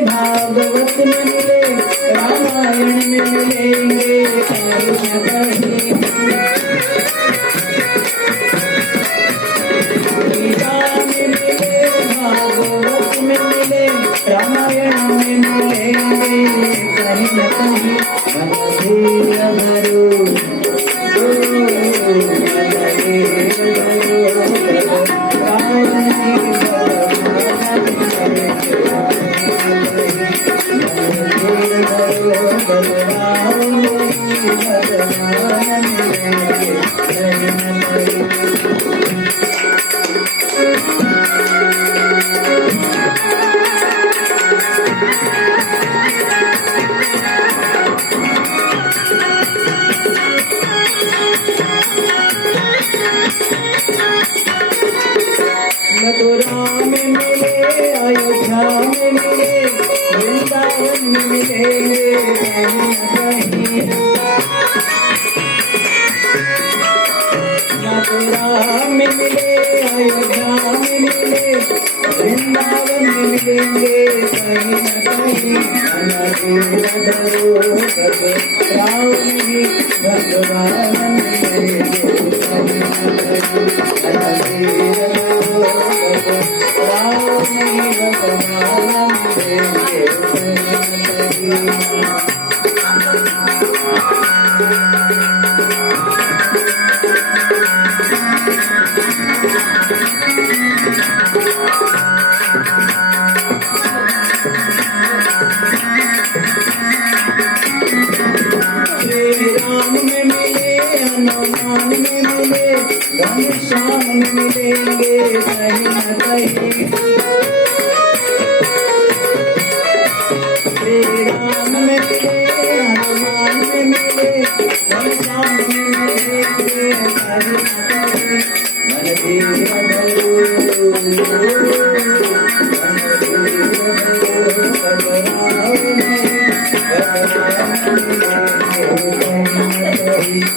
भागवत में मिले, रामायण में मिलेंगे कहीं न कहीं। गीता में मिले, भागवत में मिले, रामायण में मिलेंगे कहीं न कहीं। मन धीर भरो, मथुरा में मिले, अयोध्या में मिले, वृंदावन में मिलेंगे कहीं न कहीं। मथुरा में मिले, अयोध्या में मिले, वृंदावन में मिलेंगे कहीं न कहीं। राम ही भगवान मिलेंगे कहीं न कहीं। राम ही भगवान मिलेंगे कहीं न राम में मिले, हनुमान में मिले, घनश्याम में मिलेंगे कहीं न कहीं। श्री राम में मिले, हनुमान में मिले, घनश्याम में मिलेंगे कहीं न कहीं। मन धीर भरो, भगवान मिलेंगे कहीं न कहीं।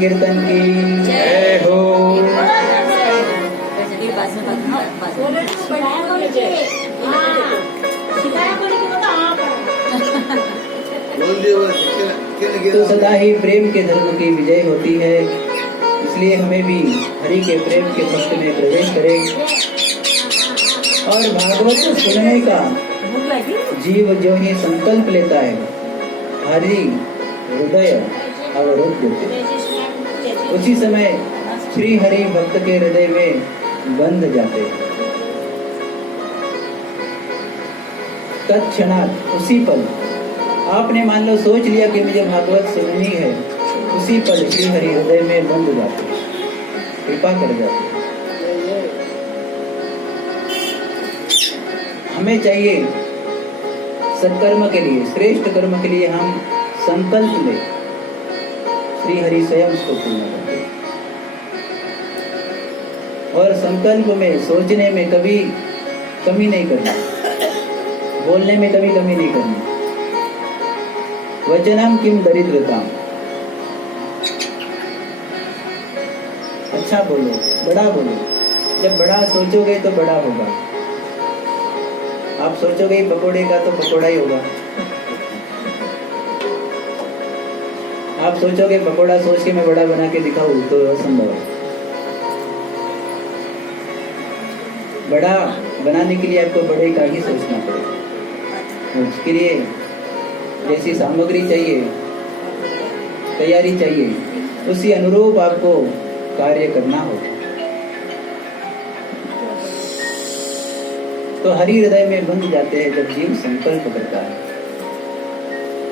संकीर्तन की जय हो। तो सदा ही प्रेम के धर्म की विजय होती है, इसलिए हमें भी हरि के प्रेम के पक्ष में प्रवेश करें और भागवत सुनने का जीव जो ही संकल्प लेता है, हरि हृदय अवरुद्ध होते, उसी समय श्री हरि भक्त के हृदय में बंध जाते हैं। तत्क्षणात उसी पल आपने मान लो सोच लिया कि मुझे भागवत सुननी है, उसी पल श्री हरि हृदय में बंध जाते, कृपा कर जाते। हमें चाहिए सत्कर्म के लिए, श्रेष्ठ कर्म के लिए हम संकल्प लें, श्री हरि स्वयं उसको पूर्ण करते और संकल्प में सोचने में कभी कमी नहीं करनी, बोलने में कभी कमी नहीं करनी। वचनम किम दरिद्रता, अच्छा बोलो, बड़ा बोलो। जब बड़ा सोचोगे तो बड़ा होगा। आप सोचोगे पकोड़े का तो पकोड़ा ही होगा। आप सोचोगे पकोड़ा सोच के मैं बड़ा बना के दिखाऊं तो असंभव है। बड़ा बनाने के लिए आपको बड़े का ही सोचना पड़ेगा। उसके लिए जैसी सामग्री चाहिए, तैयारी चाहिए, उसी अनुरूप आपको कार्य करना होगा। तो हरि हृदय में बंध जाते हैं जब जीव संकल्प करता है।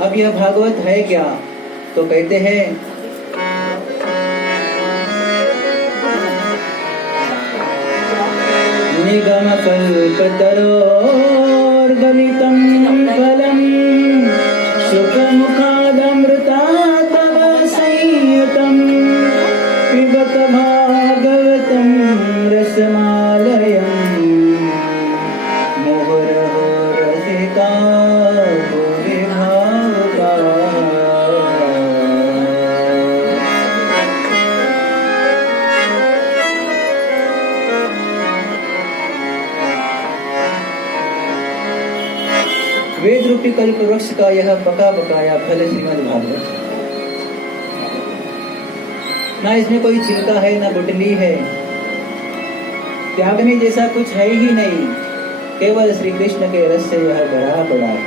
अब यह भागवत है क्या? तो कहते हैं निगम कल्पतरोर गलितम फलम सुखमुखादमृता तव संयुतम पिबत भागवतम रसमालयम मुहुर्हो रसिका भूरि भावुका। वेद रूपी कल्प वृक्ष का यह पका बकाया फल श्रीमद् भागवत, ना इसमें कोई छिलका है ना गुठली है, त्यागने जैसा कुछ है ही नहीं, केवल श्री कृष्ण के रस से यह भरा पड़ा है।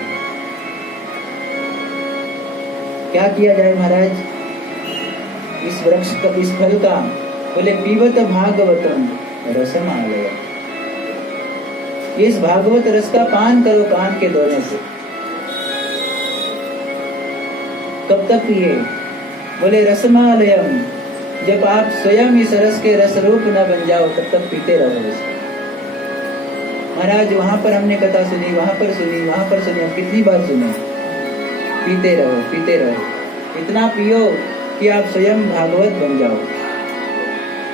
क्या किया जाए महाराज इस वृक्ष का, इस फल का? बोले पीबत भागवतम रसमालय, इस भागवत रस का पान करो कान के दोने से। कब तक पिए? बोले रसमालयम, जब आप स्वयं इस रस के रस रूप न बन जाओ तब तक पीते रहो इसको। महाराज वहां पर हमने कथा सुनी, वहां पर सुनी, वहां पर सुनी, कितनी बार सुने? पीते रहो, पीते रहो, इतना पियो कि आप स्वयं भागवत बन जाओ,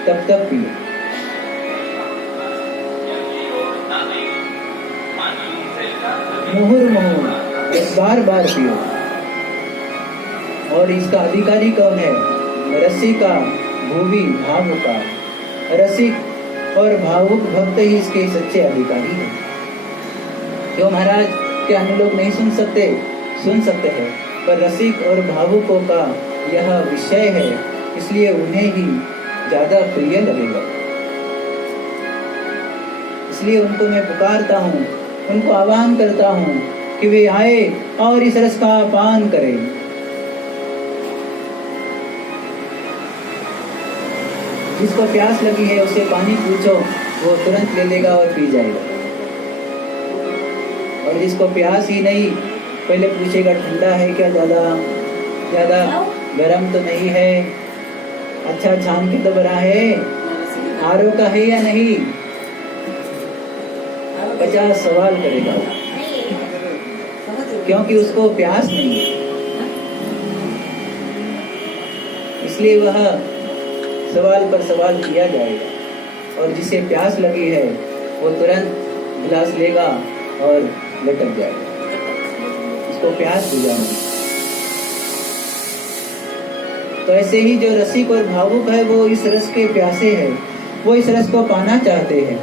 तब तक पियो। मुहुर मुहुर, बार बार पियो। और इसका अधिकारी कौन है? रसिका भूवि भावुका, रसिक और भावुक भक्त ही इसके सच्चे अधिकारी हैं। क्यों महाराज? क्या अन्य लोग नहीं सुन सकते? सुन सकते हैं, पर रसिक और भावुकों का यह विषय है, इसलिए उन्हें ही ज्यादा प्रिय लगेगा। इसलिए उनको मैं पुकारता हूँ, उनको आह्वान करता हूँ कि वे आए और इस रस का पान करें। जिसको प्यास लगी है उसे पानी पूछो, वो तुरंत ले लेगा और पी जाएगा। और जिसको प्यास ही नहीं, पहले पूछेगा ठंडा है क्या, ज्यादा गर्म तो नहीं है, अच्छा छान के तो बना है, आरो का है या नहीं, 50 सवाल करेगा, क्योंकि उसको प्यास नहीं है। इसलिए वह सवाल पर सवाल किया जाएगा, और जिसे प्यास लगी है वो तुरंत गिलास लेगा और लटक जाएगा। इसको प्यास बुझाना। तो ऐसे ही जो रसिक और भावुक है वो इस रस के प्यासे है, वो इस रस को पाना चाहते हैं।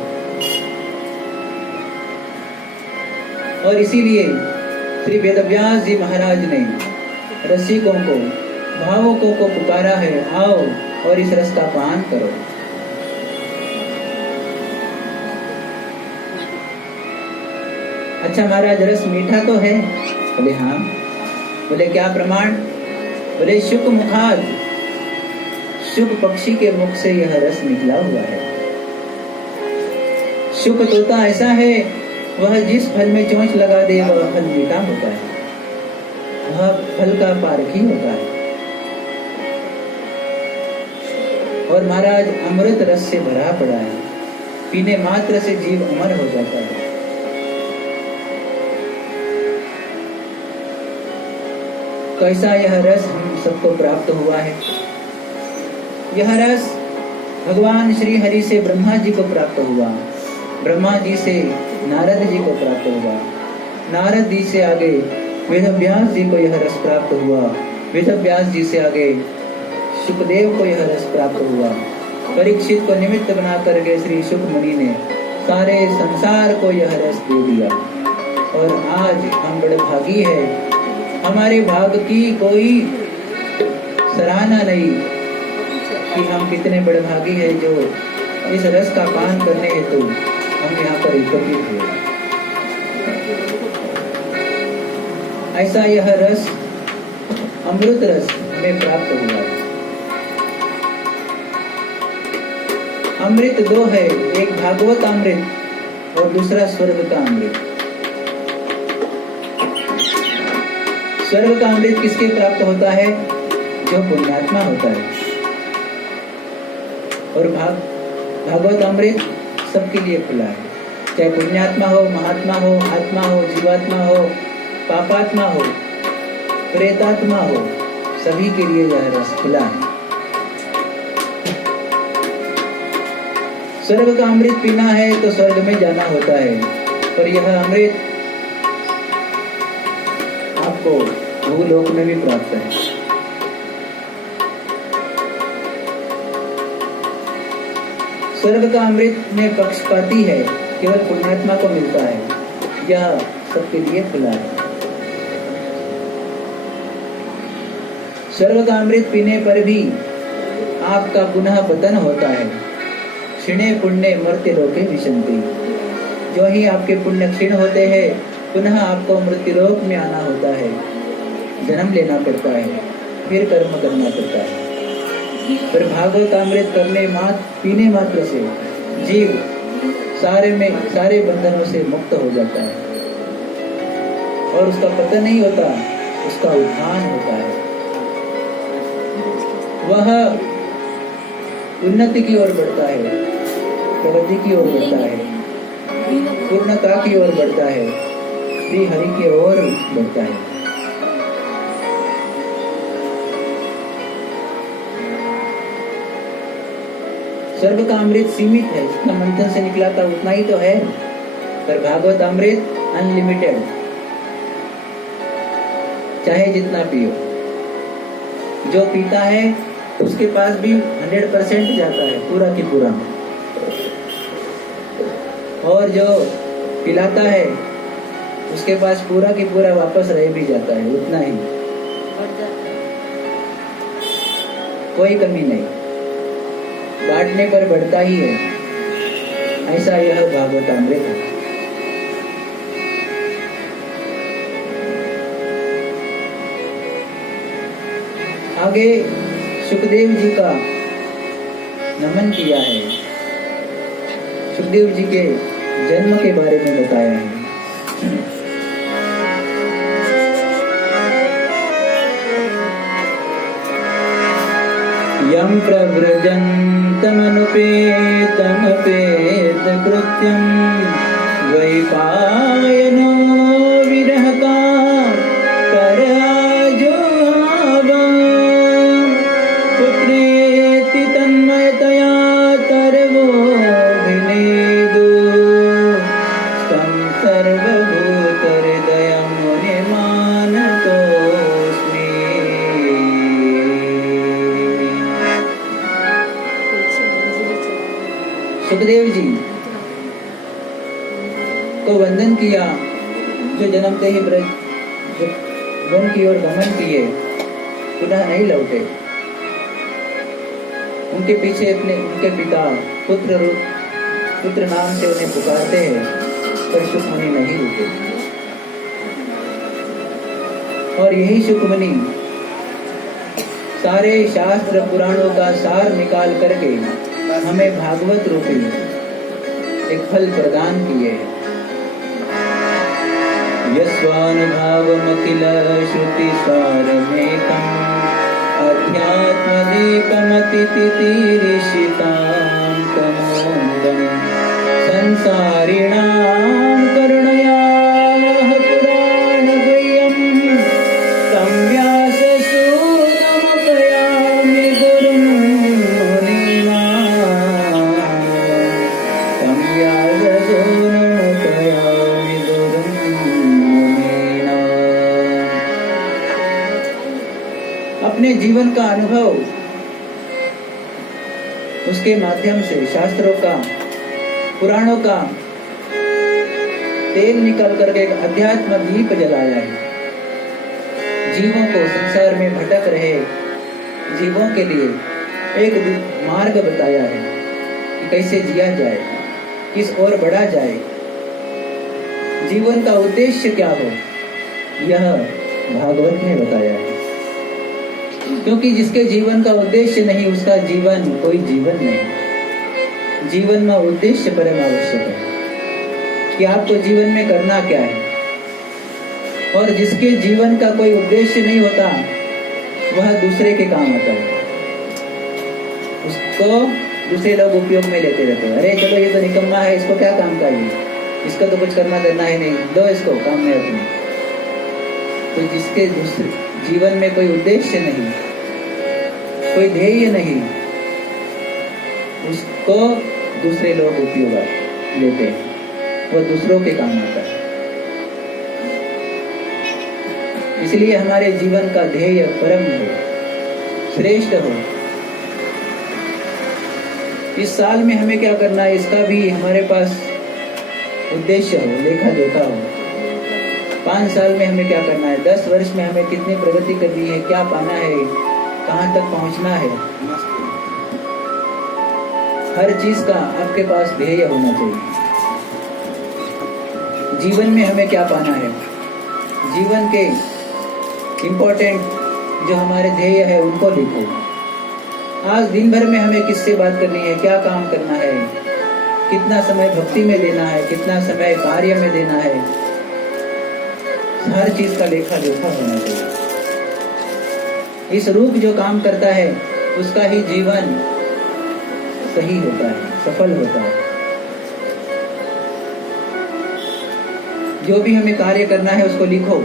और इसीलिए श्री वेदव्यास जी महाराज ने रसिकों को, भावुकों को पुकारा है, आओ और इस रस का पान करो। अच्छा महाराज, रस मीठा तो है? बोले हाँ। बोले क्या प्रमाण? बोले शुक मुखाद, शुक पक्षी के मुख से यह रस निकला हुआ है। शुक तोता ऐसा है, वह जिस फल में चोंच लगा दे वह फल मीठा होता है, वह फल का पारखी होता है। और महाराज अमृत रस से भरा पड़ा है, पीने मात्र से जीव अमर हो जाता है। कैसा यह रस हम सबको प्राप्त हुआ है? यह रस भगवान श्री हरि से ब्रह्मा जी को प्राप्त हुआ, ब्रह्मा जी से नारद जी को प्राप्त हुआ, नारद जी से आगे वेदव्यास जी को यह रस प्राप्त हुआ, वेदव्यास जी से आगे शुकदेव को यह रस प्राप्त हुआ। परीक्षित को निमित्त बना करके श्री शुक मुनि ने सारे संसार को यह रस दे दिया। और आज हम बड़े भागी है, हमारे भाग की कोई सराहना नहीं कि हम कितने बड़े भागी हैं जो इस रस का पान करने हेतु हम यहाँ पर एकत्रित हुए। ऐसा यह रस, अमृत रस हमें प्राप्त हुआ। अमृत दो है, एक भागवत अमृत और दूसरा स्वर्ग का अमृत। स्वर्ग का अमृत किसके प्राप्त होता है? जो पुण्यात्मा होता है। और भागवत अमृत सबके लिए खुला है, चाहे पुण्यात्मा हो, महात्मा हो, आत्मा हो, जीवात्मा हो, पापात्मा हो, प्रेतात्मा हो, सभी के लिए यह रस खुला है। स्वर्ग का अमृत पीना है तो स्वर्ग में जाना होता है, पर यह अमृत आपको भूलोक में भी प्राप्त है। स्वर्ग का अमृत में पक्षपाती है, केवल पुण्यात्मा को मिलता है, यह सबके लिए खुला है। स्वर्ग का अमृत पीने पर भी आपका पुनः पतन होता है। क्षीणे पुण्य मर्त्य लोके विशन्ति। जो ही आपके पुण्य क्षीण होते हैं, पुनः आपको मृत्युलोक में आना होता है, जन्म लेना पड़ता है, फिर कर्म करना पड़ता है। पर भागवत अमृत पीने मात्र से जीव सारे बंधनों से मुक्त हो जाता है और उसका पतन नहीं होता, उसका उत्थान होता है। वह उन्नति की ओर बढ़ता है, प्रगति की ओर बढ़ता है, पूर्णता की ओर बढ़ता है, श्री हरि की ओर बढ़ता है। स्वर्ग का अमृत सीमित है, जितना मंथन से निकला था उतना ही तो है, पर भागवत अमृत अनलिमिटेड, चाहे जितना पियो। जो पीता है उसके पास भी 100% जाता है, पूरा की पूरा, और जो पिलाता है उसके पास पूरा की पूरा वापस रह भी जाता है, उतना ही, कोई कमी नहीं, बांटने पर बढ़ता ही है। ऐसा यह भागवत अमृत है। आगे सुखदेव जी का नमन किया है, सुखदेव जी के जन्म के बारे में बताया है। यं प्रव्रजन्तमनुपेतमपेत कृत्यं द्वैपायनो विरहका पराजोऽव पुत्रेति तन्मयतया तरवोऽभिनेदु तं सर्वभूतहृदयं मुनिमानतोऽस्मि। को वंदन किया, जो जन्मते ही ब्रज वन की ओर गमन किए, पुनः नहीं लौटे। उनके पीछे अपने उनके पिता पुत्र नाम से उन्हें पुकारते हैं, पर शुकमुनि नहीं रुके। और यही शुकमुनि सारे शास्त्र पुराणों का सार निकाल करके हमें भागवत रूपी एक फल प्रदान किए। यस्वानुभावमखिल श्रुति सारमेकम् अध्यात्मदीपमतितिरीशितां तमोदम् संसारिणां करुणयाः पुराणगुह्यं तं व्याससूतमुपयामि गुरुं मुनीनां, तं व्याससूतमुपयामि गुरुं मुनीनां। अपने जीवन का अनुभव उसके माध्यम से शास्त्रों का पुराणों का तेल निकल करके एक अध्यात्म दीप जलाया है। जीवों को संसार में भटक रहे जीवों के लिए एक मार्ग बताया है कि कैसे जिया जाए, किस ओर बढ़ा जाए, जीवन का उद्देश्य क्या हो, यह भागवत ने बताया है। क्योंकि जिसके जीवन का उद्देश्य नहीं, उसका जीवन कोई जीवन नहीं। जीवन में उद्देश्य परम आवश्यक है कि आपको जीवन में करना क्या है। और जिसके जीवन का कोई उद्देश्य नहीं होता, वह दूसरे के काम आता है। उसको दूसरे लोग उपयोग में लेते रहते हैं। अरे चलो ये तो निकम्मा है, इसको क्या काम का है, इसका तो कुछ करना करना है नहीं, दो इसको काम में अपने। तो जिसके दूसरे जीवन में कोई उद्देश्य नहीं, कोई ध्येय नहीं, उसको दूसरे लोग उपयोग लेते हैं, वो दूसरों के काम आता है। इसलिए हमारे जीवन का ध्येय परम हो, श्रेष्ठ हो। इस साल में हमें क्या करना है, इसका भी हमारे पास उद्देश्य हो, लेखा जोखा हो। 5 साल में हमें क्या करना है, 10 वर्ष में हमें कितनी प्रगति करनी है, क्या पाना है, कहाँ तक पहुँचना है। हर चीज का आपके पास ध्येय होना चाहिए। जीवन में हमें क्या पाना है, जीवन के इम्पोर्टेंट जो हमारे ध्येय है उनको लिखो। आज दिन भर में हमें किससे बात करनी है, क्या काम करना है, कितना समय भक्ति में देना है, कितना समय कार्य में देना है, हर चीज का लेखा जोखा होना चाहिए। इस रूप जो काम करता है उसका ही जीवन सही होता है, सफल होता है। जो भी हमें कार्य करना है उसको लिखो,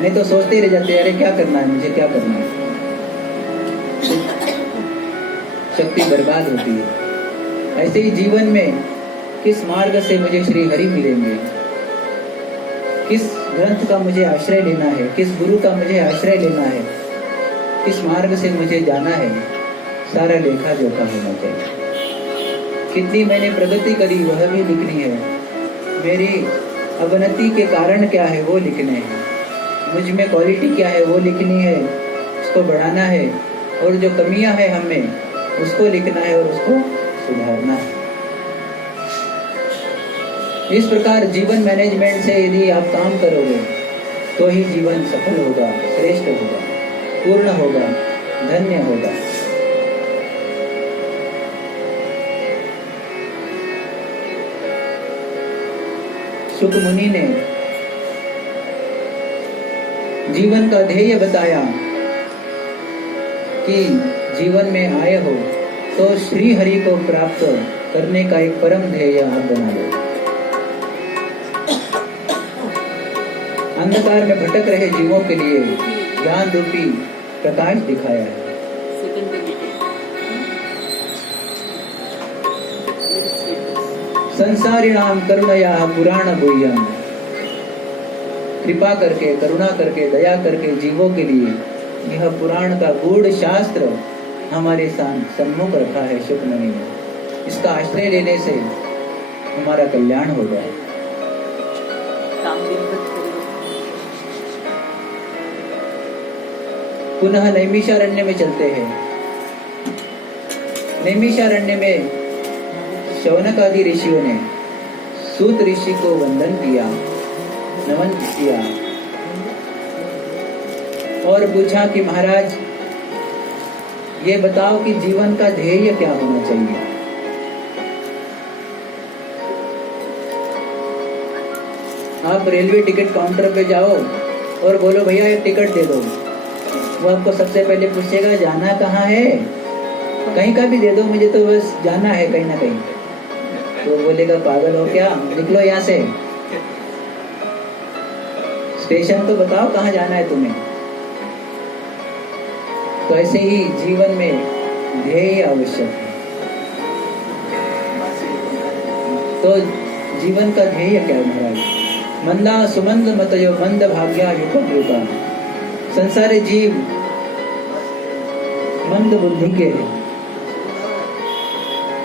नहीं तो सोचते रह जाते अरे क्या करना है, मुझे क्या करना है। शक्ति बर्बाद होती है। ऐसे ही जीवन में किस मार्ग से मुझे श्री हरि मिलेंगे, किस ग्रंथ का मुझे आश्रय लेना है, किस गुरु का मुझे आश्रय लेना है, किस मार्ग से मुझे जाना है, सारा लेखा जोखा होना चाहिए। कितनी मैंने प्रगति करी वह भी लिखनी है, मेरी अवनति के कारण क्या है वो लिखने हैं, मुझ में क्वालिटी क्या है वो लिखनी है, उसको बढ़ाना है, और जो कमियां है हमें उसको लिखना है और उसको सुधारना है। इस प्रकार जीवन मैनेजमेंट से यदि आप काम करोगे तो ही जीवन सफल होगा, श्रेष्ठ होगा, पूर्ण होगा, धन्य होगा। शुक मुनि ने जीवन का ध्येय बताया कि जीवन में आए हो तो श्री हरि को प्राप्त करने का एक परम ध्येय आप बना लो। अंधकार में भटक रहे जीवों के लिए ज्ञान रूपी प्रकाश दिखाया है। संसारिणाम करुणया पुराण गुह्यम, कृपा करके, करुणा करके, दया करके जीवों के लिए यह पुराण का गूढ़ शास्त्र हमारे सन्मुख रखा है शुक मुनि ने। इसका आश्रय लेने से हमारा कल्याण हो जाए। पुनः नैमिषारण्य में चलते हैं। नैमिषारण्य में शौनक आदि ऋषियों ने सूत ऋषि को वंदन किया, नमन किया और पूछा कि महाराज ये बताओ कि जीवन का ध्येय क्या होना चाहिए। आप रेलवे टिकट काउंटर पे जाओ और बोलो भैया ये टिकट दे दो, वो आपको सबसे पहले पूछेगा जाना कहाँ है, कहीं का भी दे दो, मुझे तो बस जाना है कहीं ना कहीं। तो बोलेगा पागल हो क्या, निकलो यहाँ से, स्टेशन तो बताओ कहाँ जाना है तुम्हें। तो ऐसे ही जीवन में ध्येय आवश्यक है। तो जीवन का ध्येय क्या है महाराज? मंदा सुमंद मतयो मंद भाग्या युपद्रुता। संसारी जीव मंद बुद्धि के हैं।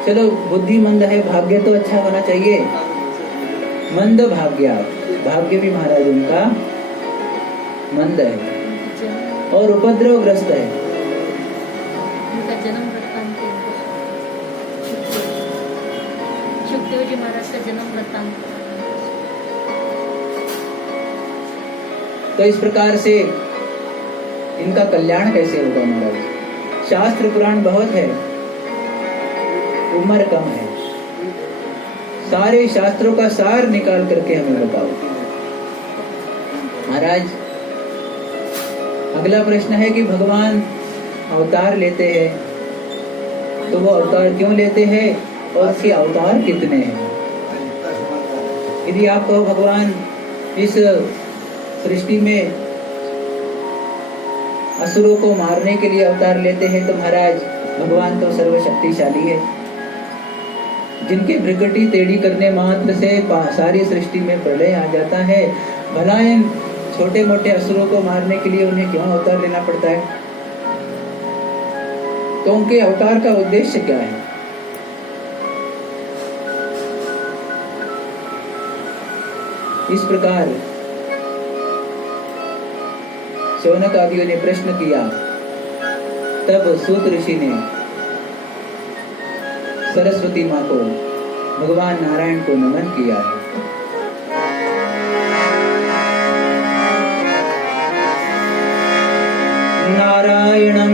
चलो बुद्धि मंद है, भाग्य तो अच्छा होना चाहिए। मंद भाग्या, भाग्य भी महाराज उनका मंद है और उपद्रवग्रस्त है। उनका जन्म वृत्तांत सुखदेव जी महाराज का जन्म वृत्तांत। तो इस प्रकार से इनका कल्याण कैसे होगा महाराज? शास्त्र पुराण बहुत है, उम्र कम है। सारे शास्त्रों का सार निकाल करके हमें बताओ महाराज। अगला प्रश्न है कि भगवान अवतार लेते हैं, तो वो अवतार क्यों लेते हैं और उसके अवतार कितने हैं? यदि आप कहो भगवान इस सृष्टि में असुरों को मारने के लिए अवतार लेते हैं, तो महाराज भगवान तो सर्वशक्तिशाली है, जिनके भ्रिकुटी टेढ़ी करने मात्र से सारी सृष्टि में प्रलय आ जाता है। भला इन छोटे मोटे असुरों को मारने के लिए उन्हें क्यों अवतार लेना पड़ता है? तो उनके अवतार का उद्देश्य क्या है? इस प्रकार शौनक आदियों ने प्रश्न किया। तब सूत ऋषि ने सरस्वती माँ को, भगवान नारायण को नमन किया है। नारायणं